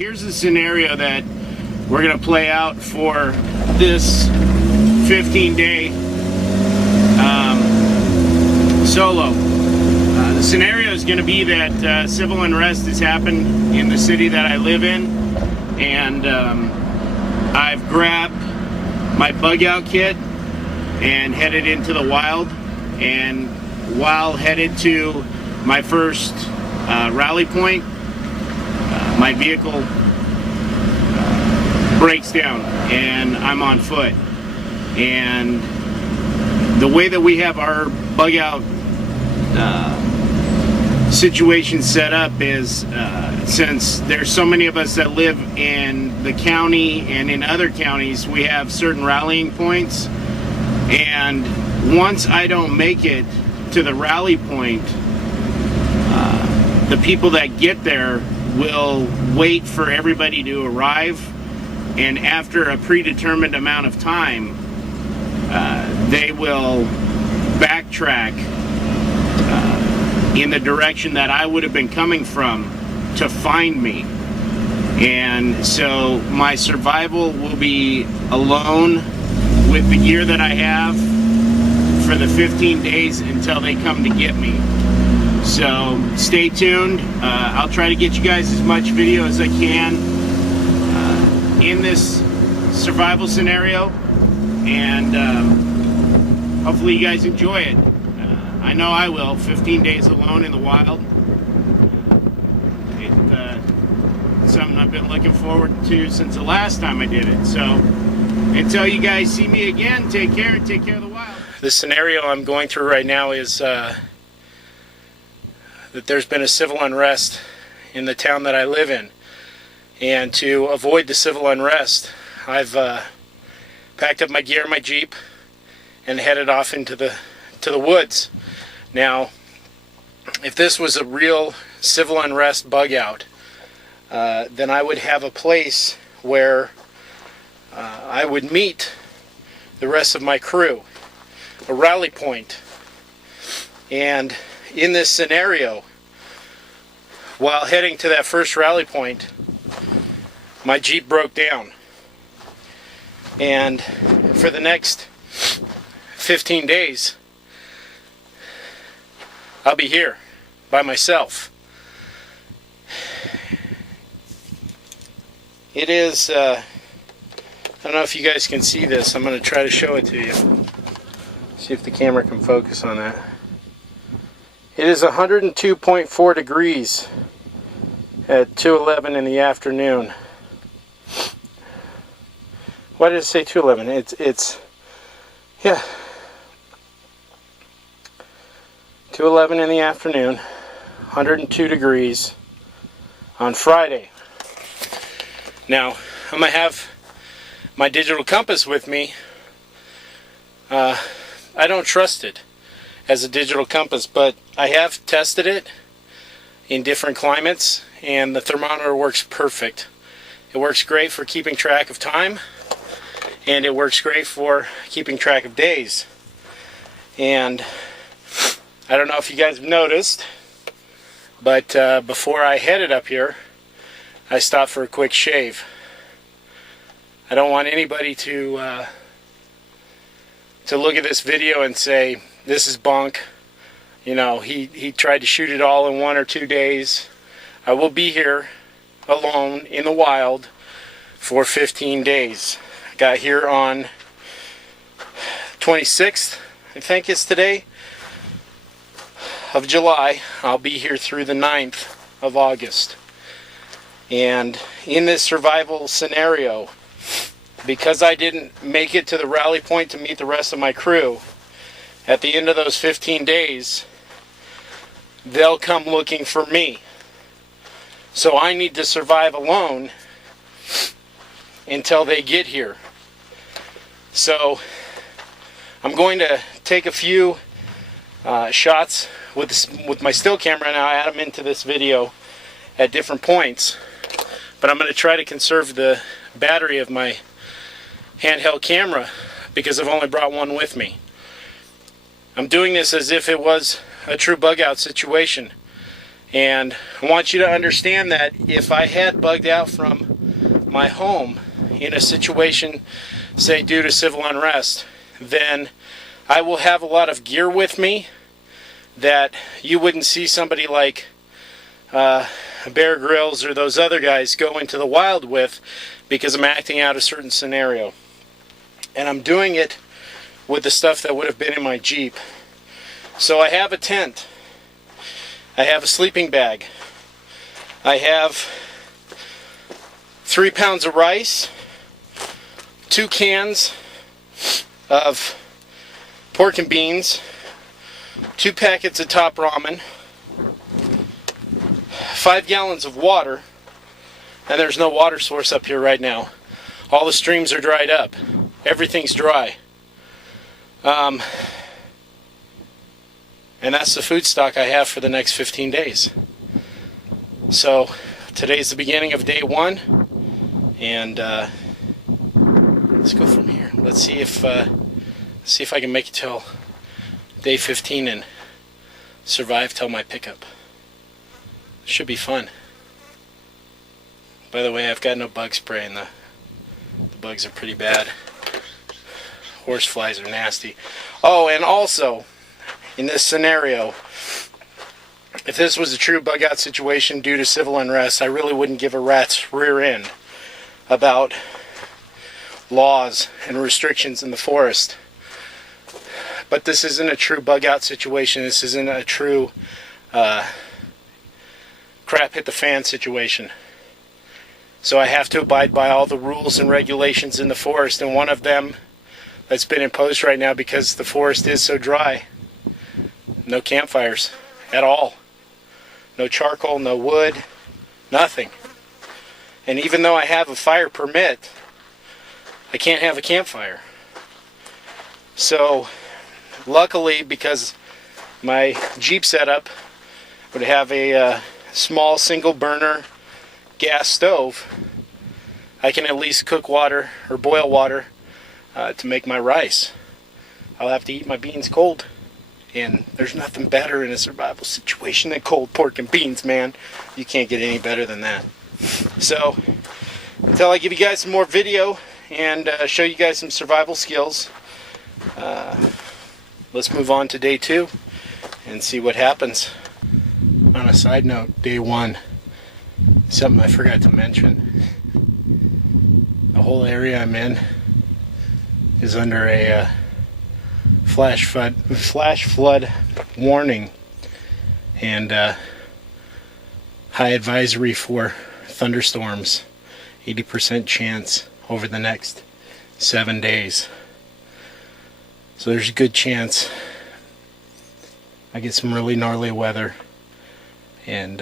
here's the scenario that we're going to play out for this 15-day solo. The scenario is going to be that civil unrest has happened in the city that I live in, and I've grabbed my bug out kit and headed into the wild, and while headed to my first rally point, my vehicle breaks down and I'm on foot. And the way that we have our bug out situation set up is since there's so many of us that live in the county and in other counties, we have certain rallying points, and once I don't make it to the rally point, the people that get there will wait for everybody to arrive, and after a predetermined amount of time, they will backtrack in the direction that I would have been coming from to find me. And so my survival will be alone with the gear that I have for the 15 days until they come to get me. So stay tuned. I'll try to get you guys as much video as I can in this survival scenario, and hopefully you guys enjoy it. I know I will. 15 days alone in the wild. It's something I've been looking forward to since the last time I did it. So until you guys see me again, take care and take care of the wild. The scenario I'm going through right now is that there's been a civil unrest in the town that I live in. And to avoid the civil unrest, I've packed up my gear, my Jeep, and headed off into the woods. Now, if this was a real civil unrest bug out, then I would have a place where I would meet the rest of my crew, a rally point. And in this scenario, while heading to that first rally point, my Jeep broke down. And for the next 15 days, I'll be here by myself. It is, I don't know if you guys can see this. I'm going to try to show it to you. See if the camera can focus on that. It is 102.4 degrees at 2:11 in the afternoon. Why did it say 2:11? It's yeah, 2:11 in the afternoon, 102 degrees on Friday. Now, I'm going to have my digital compass with me. I don't trust it as a digital compass, but I have tested it in different climates, and the thermometer works perfect. It works great for keeping track of time, and it works great for keeping track of days. And I don't know if you guys have noticed, but before I headed up here, I stopped for a quick shave. I don't want anybody to look at this video and say, this is bunk. You know, he tried to shoot it all in 1 or 2 days. I will be here alone in the wild for 15 days. I got here on 26th, I think it's today, of July. I'll be here through the 9th of August. And in this survival scenario, because I didn't make it to the rally point to meet the rest of my crew, at the end of those 15 days, they'll come looking for me. So I need to survive alone until they get here. So I'm going to take a few shots with my still camera, and I'll add them into this video at different points. But I'm going to try to conserve the battery of my handheld camera because I've only brought one with me. I'm doing this as if it was a true bug out situation, And I want you to understand that if I had bugged out from my home in a situation, say due to civil unrest, then I will have a lot of gear with me that you wouldn't see somebody like Bear Grylls or those other guys go into the wild with, because I'm acting out a certain scenario. And I'm doing it with the stuff that would have been in my Jeep. So I have a tent. I have a sleeping bag. I have 3 pounds of rice, 2 cans of pork and beans, 2 packets of Top Ramen, 5 gallons of water, and there's no water source up here right now. All the streams are dried up. Everything's dry. And that's the food stock I have for the next 15 days. So today's the beginning of day 1, and let's go from here. Let's see if I can make it till day 15 and survive till my pickup. Should be fun. By the way, I've got no bug spray, and the bugs are pretty bad. Horse flies are nasty. Oh, and also, in this scenario, if this was a true bug out situation due to civil unrest, I really wouldn't give a rat's rear end about laws and restrictions in the forest. But this isn't a true bug out situation. This isn't a true crap hit the fan situation. So I have to abide by all the rules and regulations in the forest, and one of them that's been imposed right now, because the forest is so dry: no campfires at all. No charcoal, no wood, nothing. And even though I have a fire permit, I can't have a campfire. So luckily, because my Jeep setup would have a small single burner gas stove, I can at least cook water or boil water to make my rice. I'll have to eat my beans cold, and there's nothing better in a survival situation than cold pork and beans, man. You can't get any better than that. So until I give you guys some more video and show you guys some survival skills, let's move on to day 2 and see what happens. On a side note, day 1, something I forgot to mention: the whole area I'm in is under a flash flood warning and high advisory for thunderstorms, 80% chance over the next 7 days. So there's a good chance I get some really gnarly weather and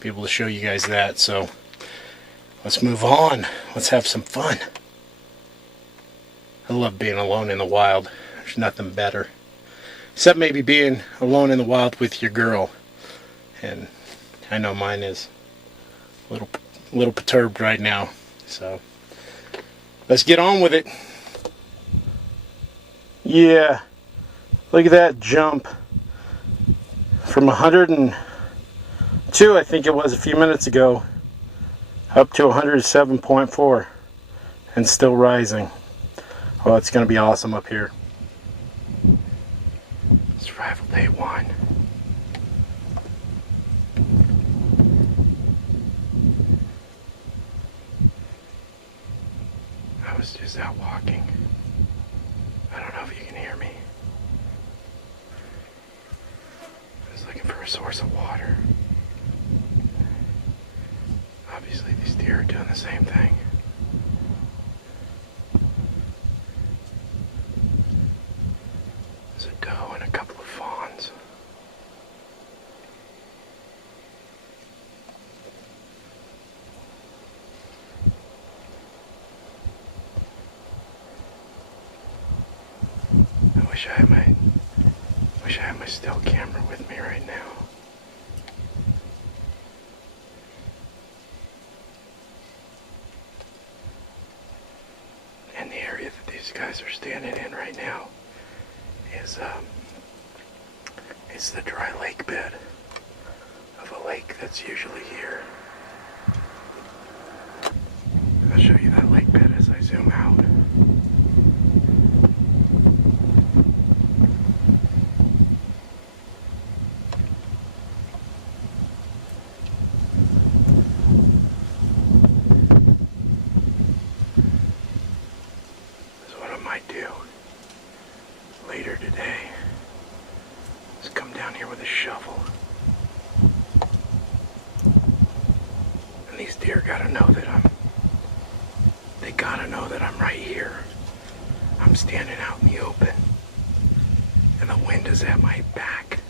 be able to show you guys that. So let's move on. Let's have some fun. I love being alone in the wild. There's nothing better. Except maybe being alone in the wild with your girl. And I know mine is a little perturbed right now. So let's get on with it. Yeah. Look at that jump. From 102, I think it was a few minutes ago, up to 107.4. And still rising. Oh, it's going to be awesome up here. Survival day 1. I was just out walking. I don't know if you can hear me. I was looking for a source of water. Obviously these deer are doing the same thing. There's a doe and a couple of fawns. I wish I had my still camera with me right now. And the area that these guys are standing in right now is the dry lake bed of a lake that's usually here. I'll show you that lake bed as I zoom out. So what I might do later today is come down here with a shovel. And these deer gotta know that they gotta know that I'm right here. I'm standing out in the open and the wind is at my back.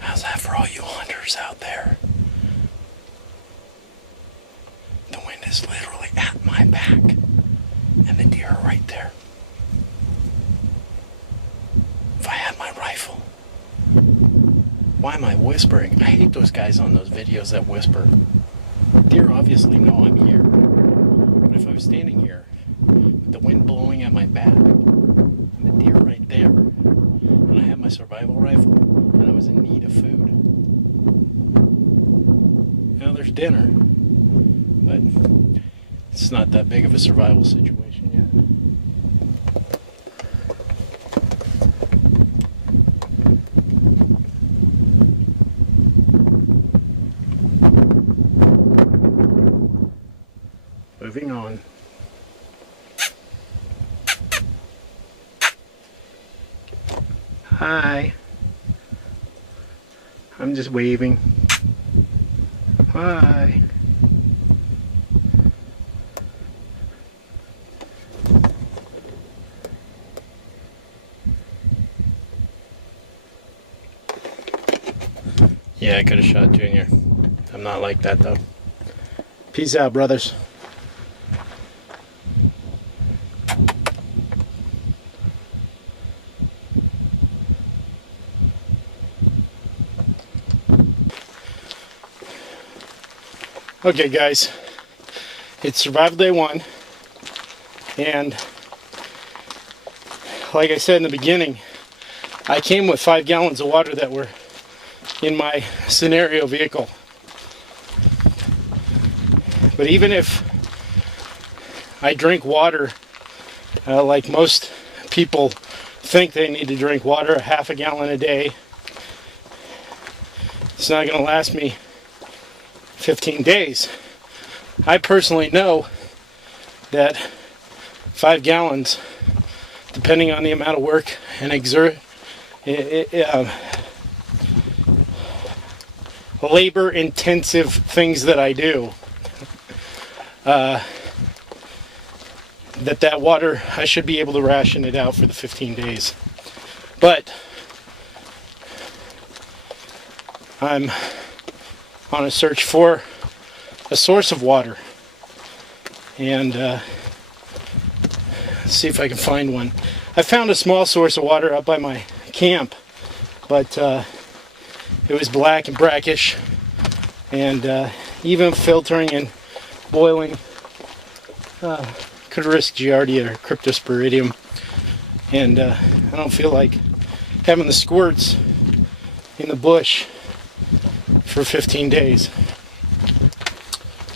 How's that for all you hunters out there? The wind is literally at my back, and the deer are right there. If I had my rifle, why am I whispering? I hate those guys on those videos that whisper. Deer obviously know I'm here, but if I was standing here with the wind blowing at my back, and the deer right there, and I had my survival rifle, and I was in need of food. Now there's dinner, but it's not that big of a survival situation yet. Moving on. Hi. I'm just waving. Hi. Yeah, I could have shot Junior. I'm not like that though. Peace out, brothers. Okay guys, it's survival day 1, and like I said in the beginning, I came with 5 gallons of water that were in my scenario vehicle. But even if I drink water like most people think they need to drink water, a half a gallon a day, it's not going to last me 15 days. I personally know that 5 gallons, depending on the amount of work and labor intensive things that I do, that water, I should be able to ration it out for the 15 days. But I'm on a search for a source of water, and see if I can find one. I found a small source of water up by my camp, but it was black and brackish, and even filtering and boiling could risk Giardia or Cryptosporidium, and I don't feel like having the squirts in the bush for 15 days.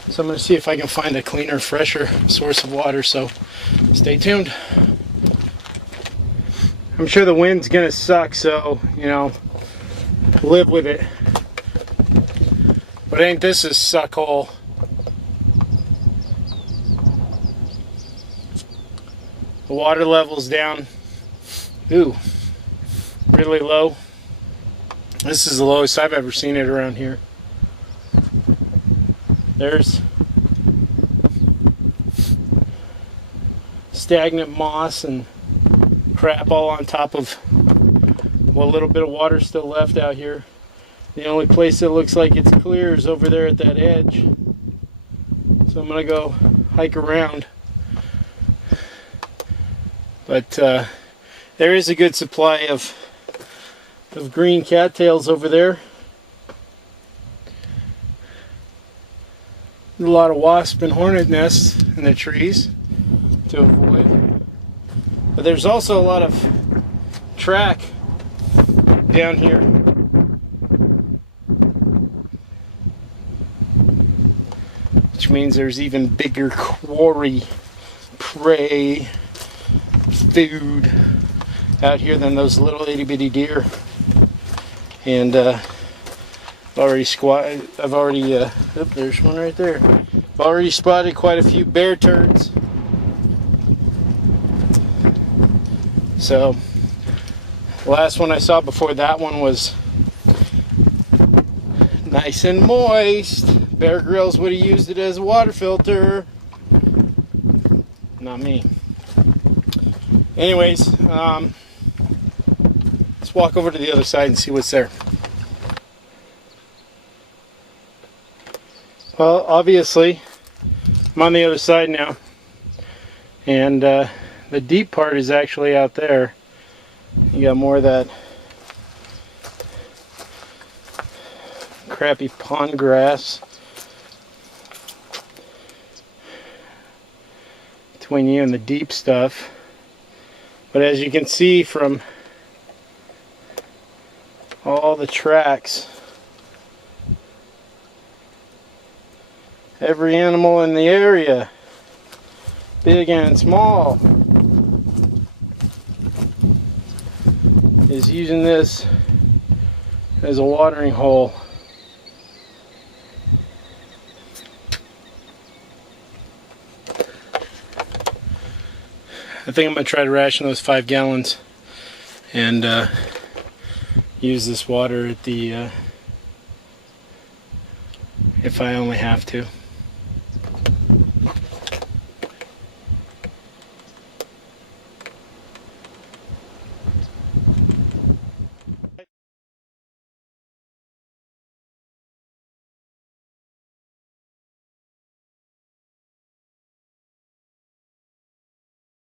So I'm going to see if I can find a cleaner, fresher source of water, so stay tuned. I'm sure the wind's going to suck, so, you know, live with it. But ain't this a suckhole? The water level's down, ooh, really low. This is the lowest I've ever seen it around here. stagnant moss and crap all on top of what little bit of water still left out here. The only place that looks like it's clear is over there at that edge. So I'm gonna go hike around. But there is a good supply of green cattails over there. A lot of wasp and hornet nests in the trees to avoid. But there's also a lot of track down here. Which means there's even bigger quarry, prey, food out here than those little itty bitty deer. And I've already there's one right there. I've already spotted quite a few bear turds. So the last one I saw before that one was nice and moist. Bear Grylls would have used it as a water filter. Not me. Anyways, let's walk over to the other side and see what's there. Well, obviously, I'm on the other side now. And the deep part is actually out there. You got more of that crappy pond grass between you and the deep stuff. But as you can see from all the tracks, every animal in the area, big and small, is using this as a watering hole. I think I'm going to try to ration those 5 gallons and use this water at the if I only have to.